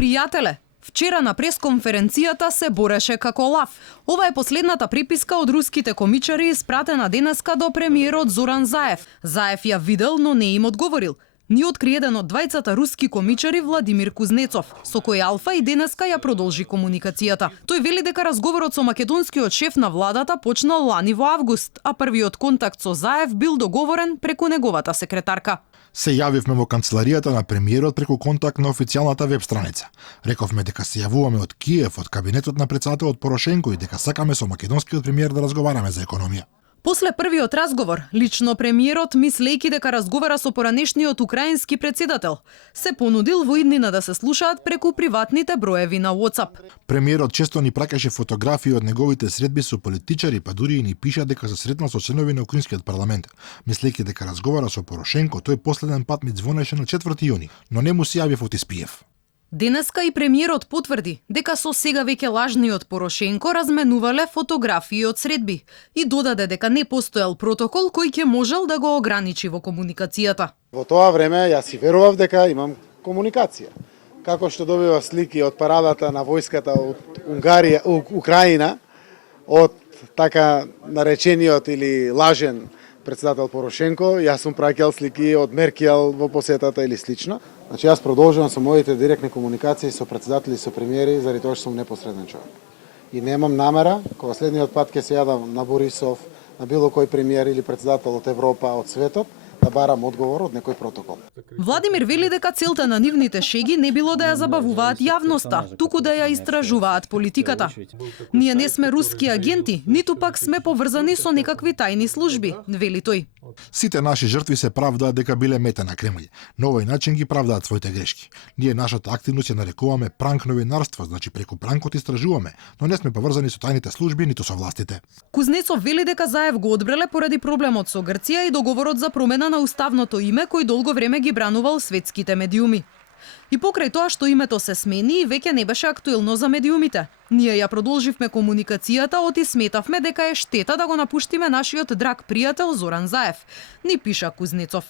пријателе, вчера на пресконференцијата се бореше како лав. Ова е последната приписка од руските комичари испратена денеска до премиерот Зоран Заев. Заев ја видел, но не им одговорил. Ни откри еден од двајцата руски комичари Владимир Кузнецов, со кој Алфа и денеска ја продолжи комуникацијата. Тој вели дека разговорот со македонскиот шеф на владата почнал лани во август, а првиот контакт со Заев бил договорен преку неговата секретарка. Се јавивме во канцеларијата на премиерот преку контакт на официјалната веб страница. Рековме дека се јавуваме од Киев, од кабинетот на претседателот Порошенко и дека сакаме со македонскиот премиер да разговараме за економија. После првиот разговор, лично премиерот, мислејќи дека разговара со поранешниот украински претседател, се понудил во иднина да се слушаат преку приватните броеви на WhatsApp. Премиерот често ни пракаше фотографии од неговите средби со политичари, па дури и ни пиша дека се сретнал со членови на украинскиот парламент. Мислејќи дека разговара со Порошенко, тој последен пат ми звонеше на 4 јуни, но не му се јави од Испиев. Денеска и премиерот потврди дека со сега веќе лажниот Порошенко разменувале фотографии од средби и додаде дека не постоел протокол кој ќе можел да го ограничи во комуникацијата. Во тоа време јас си верував дека имам комуникација. Како што добива слики од парадата на војската од Унгарија, Украина, од така наречениот или лажен претседател Порошенко, јас сум праќал слики од Меркел во посетата или слично. Значи јас продолжувам со моите директни комуникации со претседатели и со премиери заради тоа што сум непосреден човек. И немам намера, кога следниот пат ќе се јадам на Борисов, на било кој премиер или претседател од Европа, од светот, да барам одговор од некој протокол. Владимир вели дека целта на нивните шеги не било да ја забавуваат јавноста, туку да ја истражуваат политиката. Ние не сме руски агенти, ниту пак сме поврзани со некакви тајни служби, вели тој. Сите наши жртви се правдаат дека биле мета на Кремљ. На овој начин ги правдаат своите грешки. Ние нашата активност ја нарекуваме пранк новинарство, значи преку пранкот истражуваме, но не сме поврзани со тајните служби ниту со властите. Кузнецов вели дека Заев го одбреле поради проблемот со Грција и договорот за промена на уставното име кој долго време ги бранувал светските медиуми. И покрај тоа што името се смени, веќе не беше актуелно за медиумите. Ние ја продолживме комуникацијата, оти сметавме дека е штета да го напуштиме нашиот драг пријател Зоран Заев, ни пиша Кузнецов.